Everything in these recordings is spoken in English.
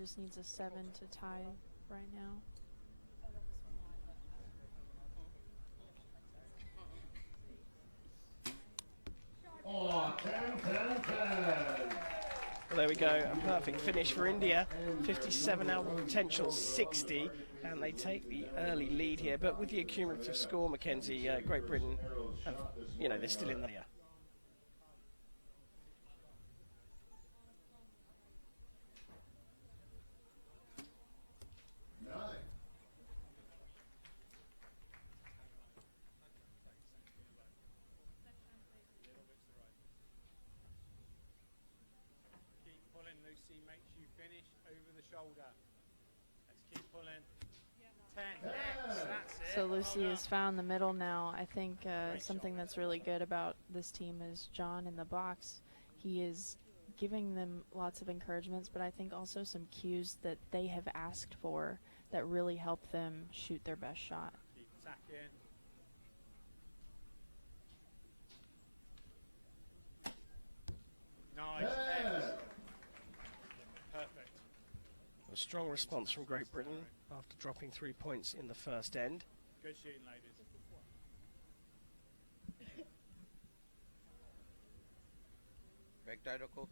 just needs a 7 to tie right now. Oh, 10, 10, 10. Well, there we go, a perfect finish for India. 57 out of potential 60, and they take the early lead here. But with the accumulative score, Mackenzie, Great Britain, they're still in there. Lucy makes you finish over the shoulder. Let's keep pulling. 10 next, that's it. So Lucy has found the middle now. I think something that's really good about this team is John in the box. He is giving them lots of encouragements, but I think also some cues that they have asked for that really help them shoot their best shot. Keep attacking. Nice. Perfect. A strong response from Great Britain after dropping 3 points in the first end. Good shooting, ladies. Back tight रखो.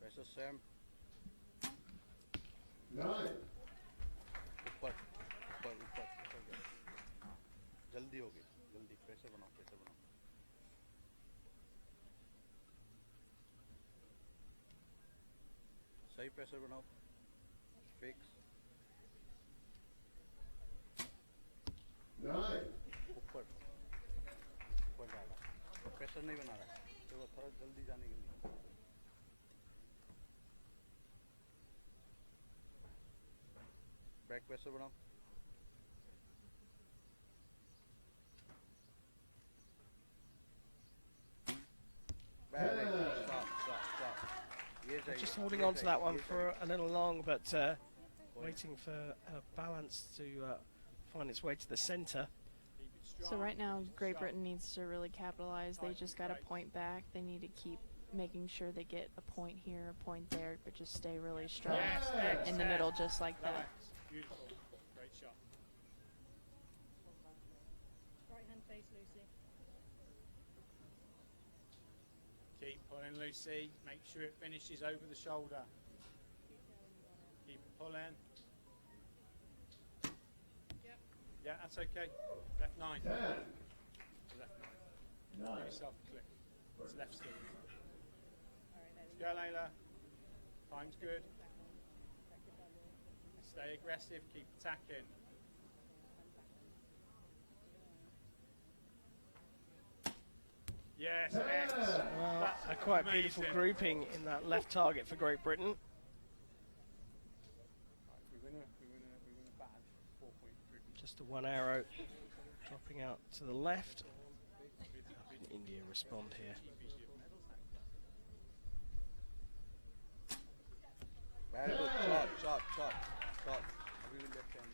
Pressure Sam. Nine. ऊपर ऊपर ऊपर जल्दी होगी जल्दी pressure बनाओ सही pressure बनाओ fix Nine. ऊपर डाला pressure नहीं बना रहा तो वो थोड़ा जल्दी जाने के लिए back pressure बनाओ Just holding on to that one for a little long, but waiting for a balance to find its way to the center. So right now, Great Britain needs to really capitalize. They just got a point back. They need to keep making sure they get a point here, a point there, but just stay really strong in the middle, just like that. Beautiful. Great shot. Right hand face, Lucy. Keep pulling, Lucy. Make sure it finishes over the shoulder. Keep pulling. Yep. Yeah, that's okay. Left 9. Ten. Left 9. Nine. Give yourself a click. It's left still. Alright, there we Go, Layla. Time's good. Stay aggressive. Keep attacking. Yes, X. Well, That's a quite beautiful amazing. grouping in that left target for Great Britain. Right, we win a badge. 4-point grouping. Just a one arrow dropping out to the left. How can India respond here? very good shot अभी भी left hand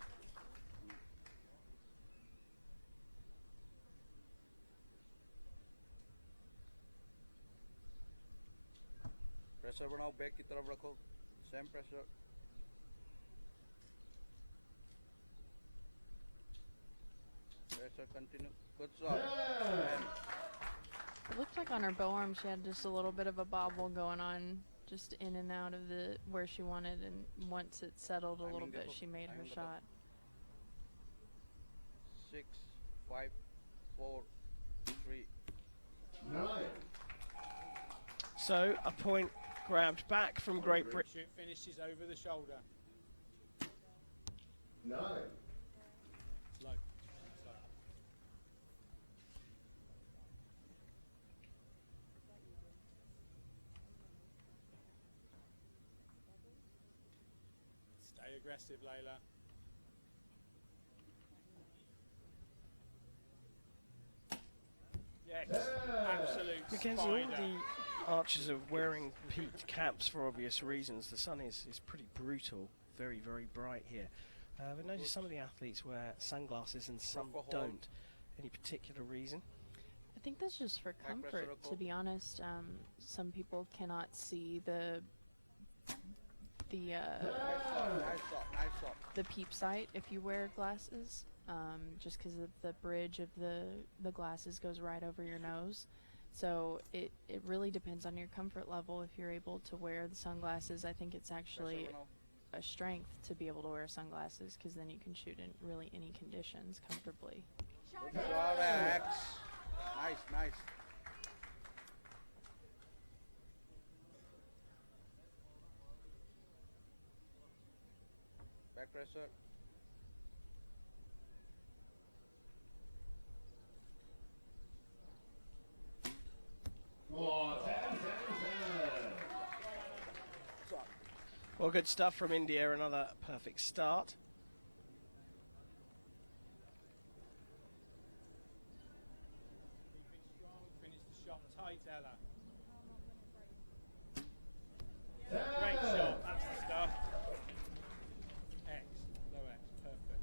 pressure बनाओ back की तरफ रखो same pressure continue good shot It looked like on her bow arm she had just a little bit of a bobble going on, just in and out of the where she wanted, and once it settled a little bit, she made her shot. 6 5 4 3 Nine. So a point grabbed back from Great Britain. Shoot finishes over the shoulder. Nine. Low. Stay aggressive, Layla. Yes, absolute Mackenzie, all spider. the archers are wearing peaked caps for obvious reasons. The sun is pretty brutal, very, very bright here. But notice some of the athletes wear sunglasses and some don't. Any particular reason? I think that's just for comfort, to be honest. Some people cannot see the the Nice shot, nice shot, nice shot. the peep sight if you wear glasses, just because the bridge of the glasses goes right over your nose. So it really depends on your comfort level. If you're able to wear the sunglasses, I think it's actually Pressure, Bruno. a strength to be able to wear sunglasses, because then you can shoot in really any conditions comfortably. Good shot, X. Nice, nice. Back pressure. Oh, 10, 10, 10. Well, good stuff from India. Another perfect start. Keep it strong. Finish the shot tight, Ella. Great shot. That's the stuff. X. Low X. Perfect.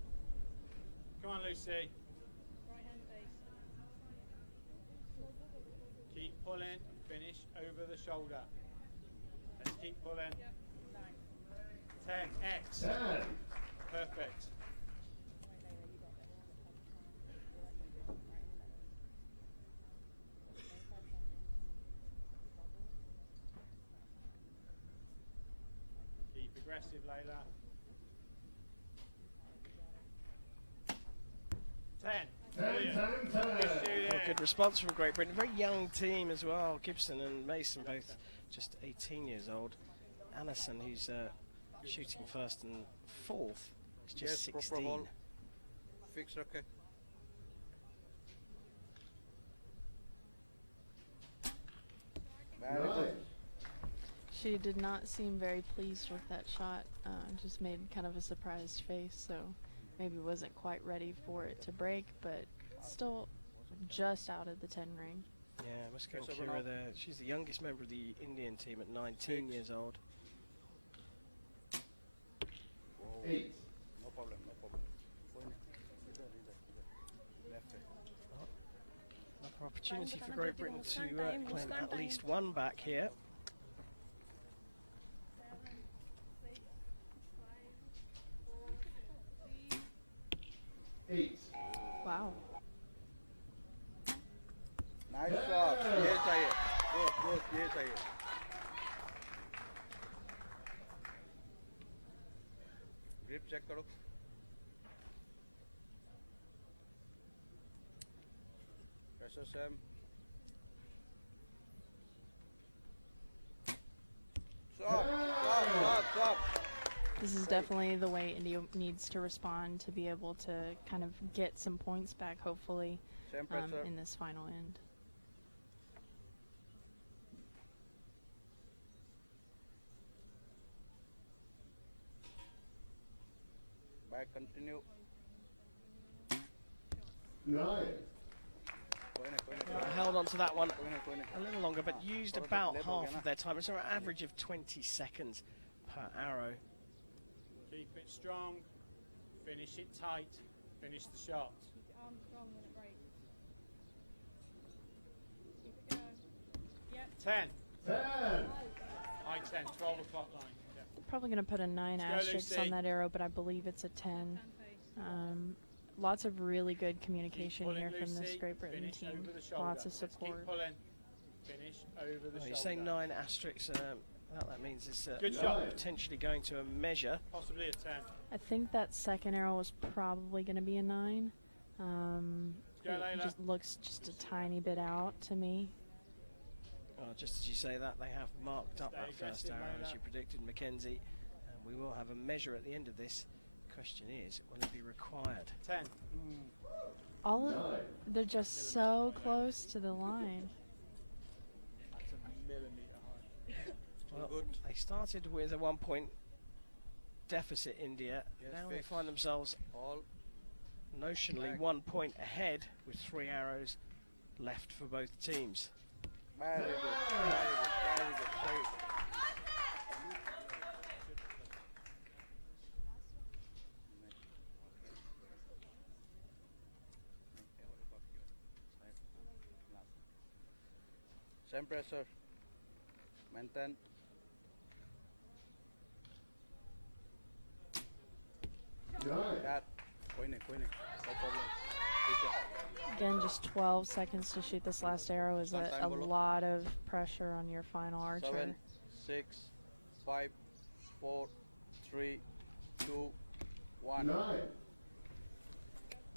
Come on, Lucy. Right hand face. Keep pulling and finish over the shoulder. Let's keep pulling. 10. X. 10. Perfect. Keep aggressive, Layla. 10. 10, Brilliant. 10, 10. Good shooting. Well, good response from Great Britain. Very young team as well. Gibson and Mason both just 18 years old. Anderson, who's shooting first and fourth, is just Yes, proper 16. hole. Fix, okay. Very Nice. good. She did not seem very pleased with that shot. Just made kind of a surprised face, so maybe wasn't quite ready for it to break, but still just out of the 10 ring. Yeah, Muskan Chris Kira Overall. there. She's the youngest member of the Indian team at 19 years old. 8. No problem, no problem. कोई नहीं. इधर. Left it. Another opportunity for बताना Great बेटी, Britain Muskan to time, claim Muskan at time. least one back here. 8. Wow. Nice shot. ये चाहिए. Good, ये चाहिए. Grip check करो. Pressure Sam. Stop. This is definitely the way India needs to respond to be able to kind of get some points back, hopefully, Same pressure. in this final end. Back continue. 9. कोई नहीं. Held on to that one कोई नहीं. a little longer, but used थोड़ा सा about delay हो गया half ना. of their time. It's an average of 20 seconds per arrow. Keep it strong. Finish it tight. Finish the shot. Keep your arms strong when it breaks. Keep it going. Yep. 10. 10. High 10. 12 o'clock line. Yeah. Probably going to put a 9 go, asterisk Lucy. on that arrow, but I believe it's a 10. Hand face. Lots of really good communication Keep here pulling, from this Lucy. Great Britain Finish team. over the shoulder. Lots of Let's support. keep pulling. Finish over the Oh, shoulder. you're saying 9 asterisks. What that means is Good shot. potentially going to a measure. Possibly a 10. I think that second arrow was probably going to be a 9. Go, It Layla. just looks just a tiny bit out to me. Just as you say that, they have marked up Stay that first aggressive, arrow, as Layla. you predicted, Mackenzie. And we will have a measure at the end of this. The question is, will it be required? 10. All of, 9. they're just so close to the line. That's a millimetre high. Well, good. they started with a 1-point deficit, India. Yes, Now they fixed. find themselves All. notionally Back. 1 point ahead with 3 arrows left for both teams. Very good. Very good. Save. Same pressure. Maintain. 9. Cut. Point it. No problem. Again, just 12 seconds to shoot this last arrow is a lot of pressure on your final archer. 7, 6, 5, 4, 3, 2, 1. 9.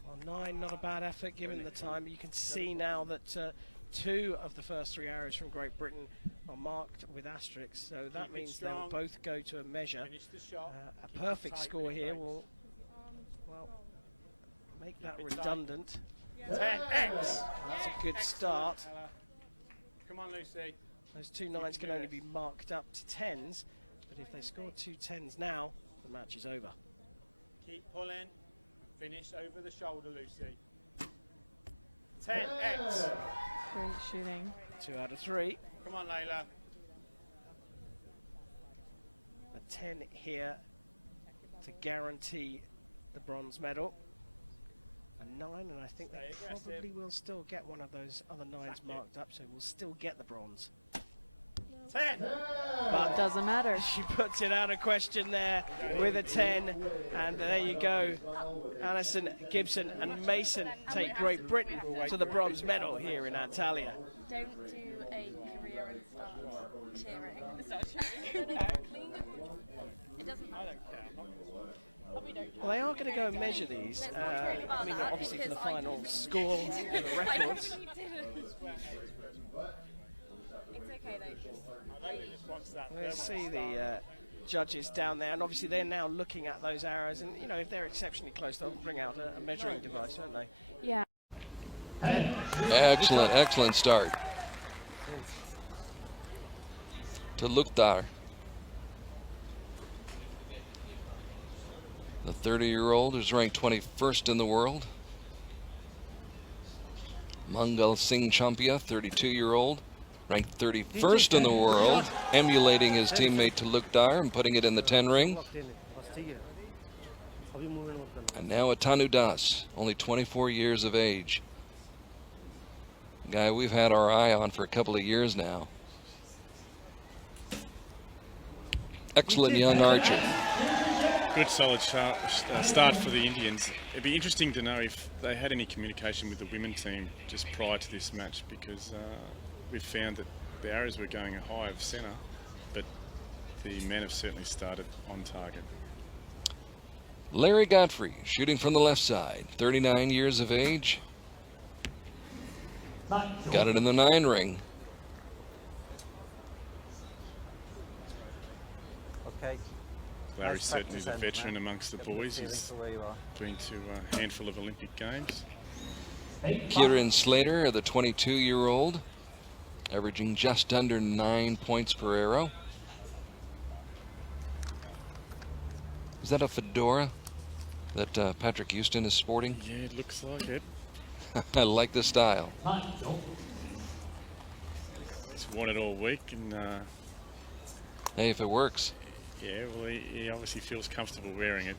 Well, 9, not a bad effort given the time. You can see now that 2 of the first 3 arrows from Great Britain are marked with asterisks, so that means they'll both go to a measure. Finish the shot. A Keep it perfect tight score when it here breaks. will, well, make that redundant. 10x. That's a good start. Ella. Come on, Lucy. Those 2 9s can only be marked up to 10s, but if they score 2 10s now, the match is over. Keep pulling. Finish over the shoulder, Lucy. 10x. Great shooting. 2 out of 3. Come on, Layla. A 10 here to guarantee the bronze medal. A 9, and I think they Stay aggressive. probably will still get one of those other 9s marked up, so we'll still get the bronze. 10. But Doesn't matter. she puts it out of question there with a 10, and there you go. Alison, Gibson and Mason take Great Britain to the bronze medal here in Antalya. Don't do a career and start cheering. Start cheering. It doesn't matter. Probably don't. Well, they are going to go and measure these. I mean, obviously for the final score and the records. It's okay though. Layla just wants that. Let's see the judges down there, and obviously they're now looking at those arrows, and you know, if they're exceptionally close, they'll bring out a measuring device, won't they? Yeah. Excellent start to Lukhtar. The 30-year-old is ranked 21st in the world. Mangal Singh Champia, 32-year-old, ranked 31st in the world, emulating his teammate Lukhtar and putting it in the 10 ring. And now Atanu Das, only 24 years of age. Guy we've had our eye on for a couple of years now. Excellent young archer. Good solid start for the Indians. It'd be interesting to know if they had any communication with the women team just prior to this match, because we've found that the arrows were going high of centre, but the men have certainly started on target. Larry Godfrey shooting from the left side, 39 years of age. Got it in the 9 ring. Okay. Larry's certainly the veteran amongst the boys. He's been to a handful of Olympic Games. Kieran Slater, the 22-year-old, averaging just under 9 points per arrow. Is that a fedora that Patrick Houston is sporting? Yeah, it looks like it. I like the style. He's worn it all week, and Hey, if it works. yeah, well, he obviously feels comfortable wearing it.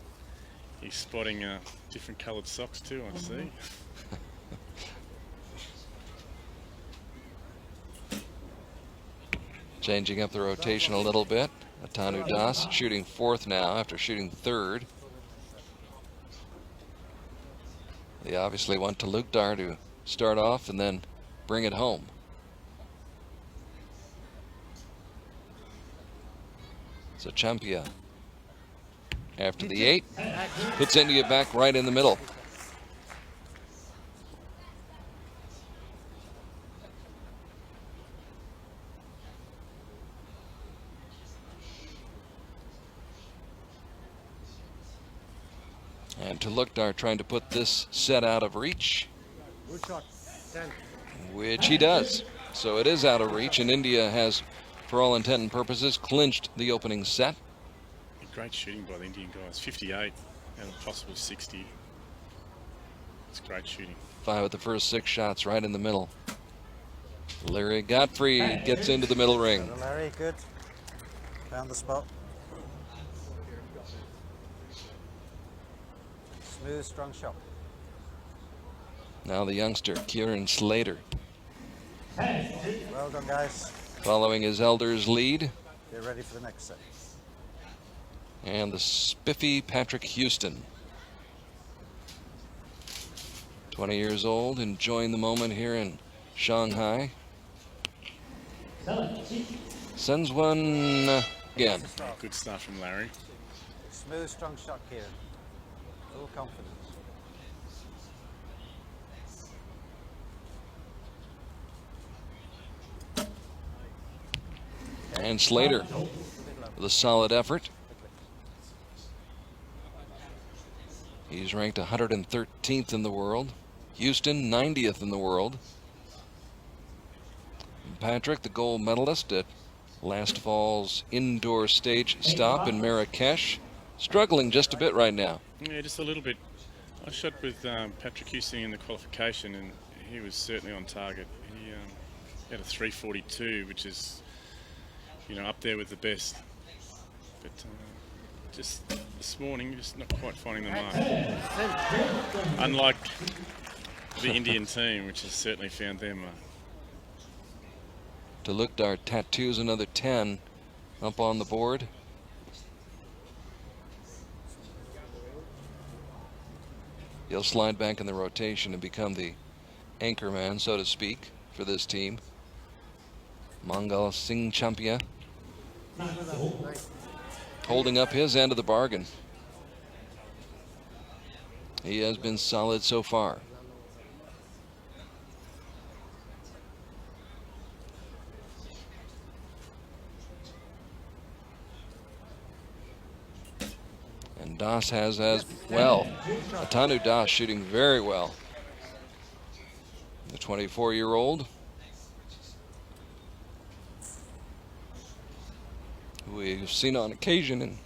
He's spotting different coloured socks too, I see. Changing up the rotation a little bit. Atanu Das shooting 4th now after shooting 3rd. They obviously want Lukhtar to start off and then bring it home. So Champia, after the 8, puts India back right in the middle. And Lukhtar trying to put this set out of reach. Good shot. 10. Which he does. So it is out of reach, and India has, for all intent and purposes, clinched the opening set. Great shooting by the Indian guys. 58 out of possible 60. It's great shooting. 5 of the first 6 shots right in the middle. Larry Godfrey gets into the middle ring. Larry, good. Found the spot. Smooth, strong shot. Now the youngster, Kieran Slater, Well done, guys. following his elders' lead. Get ready for the next set. And the spiffy Patrick Houston. 20 years old, enjoying the moment here in Shanghai. Sends one again. Good start from Larry. Smooth, strong shot, Kieran. Full confidence. And Slater with a solid effort. He's ranked 113th in the world. Houston, 90th in the world. And Patrick, the gold medalist at last fall's indoor stage stop in Marrakesh, struggling just a bit right now. Yeah, just a little bit. I shot with Patrick Houston in the qualification, and he was certainly on target. He had a 342, which is, you know, up there with the best. But just this morning, just not quite finding the mark. Unlike the Indian team, which has certainly found their mark. Talukdar tattoos another 10 up on the board. He'll slide back in the rotation and become the anchor man, so to speak, for this team. Mangal Singh Champia holding up his end of the bargain. He has been solid so far. And Das has as well. Atanu Das shooting very well. The 24-year-old, who we've seen on occasion in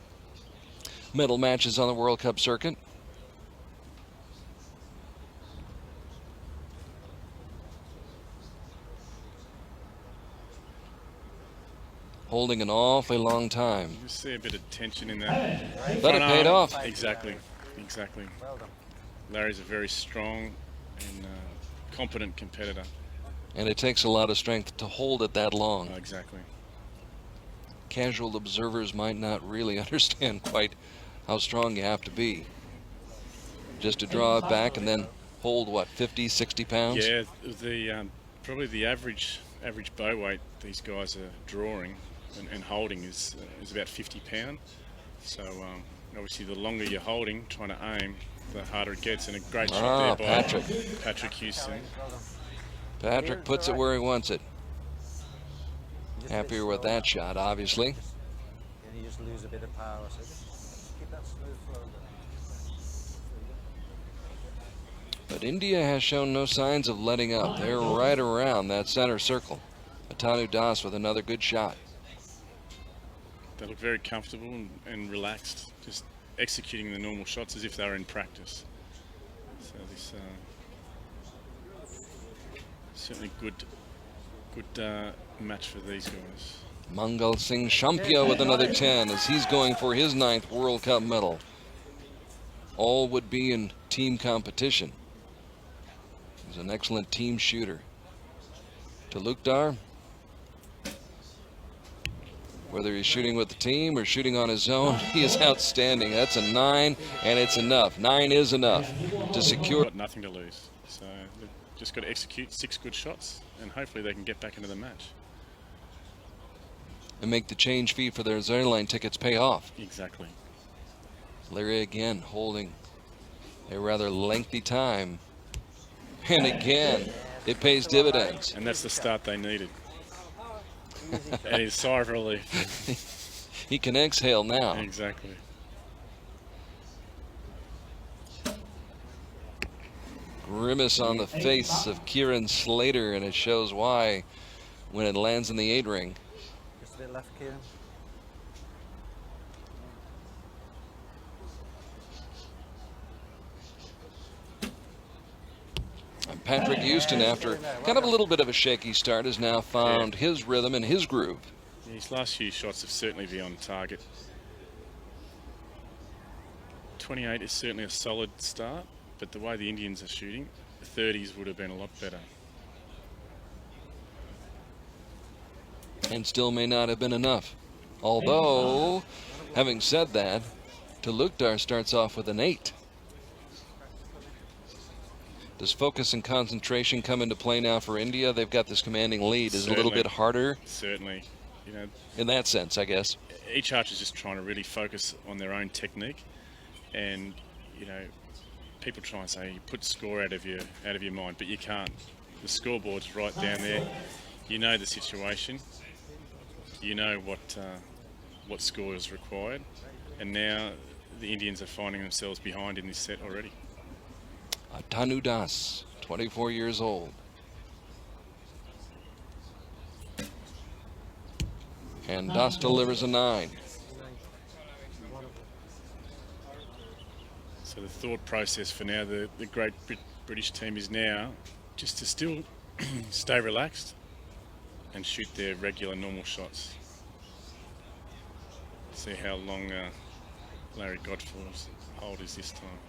medal matches on the World Cup circuit. Holding an awfully long time. You see a bit of tension in that. But it paid off. Exactly, exactly. Well done. Larry's a very strong and competent competitor. And it takes a lot of strength to hold it that long. Exactly. Casual observers might not really understand quite how strong you have to be. Just to draw it back and then hold, what, 50, 60 pounds? Yeah, the probably the average bow weight these guys are drawing and holding is about 50 pound. So obviously the longer you're holding, trying to aim, the harder it gets. And a great shot there by Patrick Houston. Patrick puts it where he wants it. Happier with that shot, obviously. And you just lose a bit of power, so just keep that smooth flow. But India has shown no signs of letting up. They're right around that center circle. Atanu Das with another good shot. They look very comfortable and relaxed, just executing the normal shots as if they were in practice. So this certainly good match for these guys. Mangal Singh Champia with another 10 as he's going for his 9th World Cup medal. All would be in team competition. He's an excellent team shooter. Talukdar, whether he's shooting with the team or shooting on his own, he is outstanding. That's a 9, and it's enough. 9 is enough to secure. Got nothing to lose, so they've just got to execute 6 good shots, and hopefully they can get back into the match. And make the change fee for their airline tickets pay off. Exactly. Larry again holding a rather lengthy time. And again, it pays dividends. And that's the start they needed. And his sigh of relief. He can exhale now. Exactly. Grimace on the face of Kieran Slater, and it shows why when it lands in the 8 ring. Just a bit left, Kieran. And Patrick Houston, after kind of a little bit of a shaky start, has now found his rhythm and his groove. His last few shots have certainly been on target. 28 is certainly a solid start, but the way the Indians are shooting, the 30s would have been a lot better. And still may not have been enough. Although, having said that, Talukdar starts off with an 8. Does focus and concentration come into play now for India? They've got this commanding lead. Is it a little bit harder? Certainly. You know, in that sense, I guess. Each archer is just trying to really focus on their own technique, and you know, people try and say you put score out of your mind, but you can't. The scoreboard's right down there. You know the situation. You know what score is required, and now the Indians are finding themselves behind in this set already. Tanu Das, 24 years old. And Das delivers a 9. So the thought process for now, the great British team is now just to still stay relaxed and shoot their regular normal shots. See how long Larry Godfrey's hold is this time.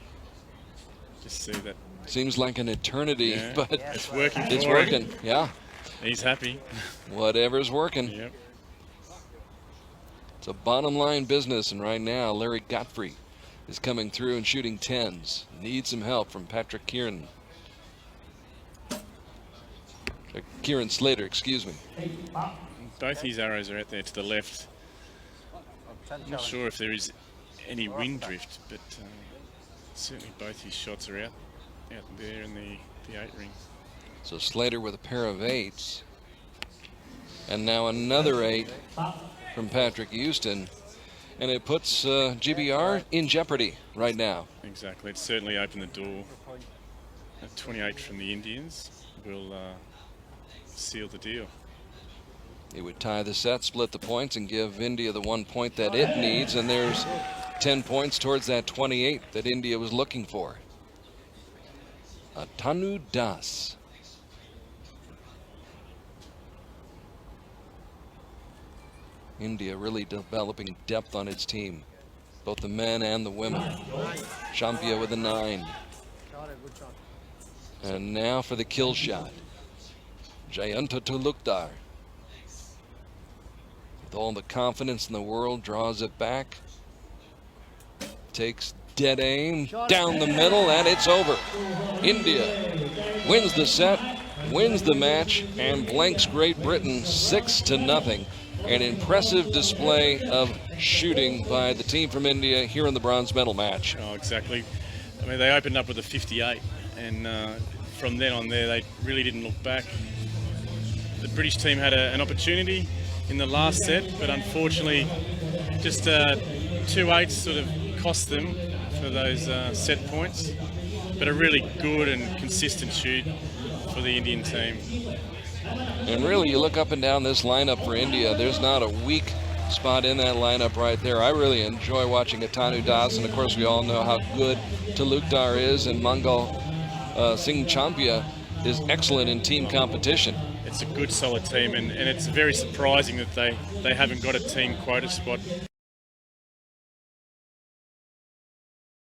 Just see that. Seems like an eternity, Yeah, but it's working. It's working, yeah. He's happy. Whatever's working. Yep. It's a bottom line business, and right now Larry Godfrey is coming through and shooting 10s. Needs some help from Patrick Kieran. Kieran Slater, excuse me. Both his arrows are out there to the left. I'm not sure if there is any wind drift, but certainly both his shots are out there in the 8 ring. So Slater with a pair of 8s. And now another 8 from Patrick Houston. And it puts GBR in jeopardy right now. Exactly. It's certainly opened the door. At 28 from the Indians will seal the deal. It would tie the set, split the points, and give India the 1 point that it needs. And there's 10 points towards that 28 that India was looking for. Tanu Das. India really developing depth on its team, both the men and the women. Champia with a 9. And now for the kill shot. Jayanta Tulukdar, with all the confidence in the world, draws it back. Takes dead aim down the middle, and it's over. India wins the set, wins the match, and blanks Great Britain 6-0. An impressive display of shooting by the team from India here in the bronze medal match. Oh, exactly. I mean, they opened up with a 58, and from then on there, they really didn't look back. The British team had an opportunity in the last set, but unfortunately, just 2 8s sort of cost them for those set points. But a really good and consistent shoot for the Indian team. And really, you look up and down this lineup for India, there's not a weak spot in that lineup right there. I really enjoy watching Tanu Das, and of course we all know how good Tulukdar is, and Mangal Singh Champia is excellent in team competition. It's a good, solid team, and it's very surprising that they haven't got a team quota spot.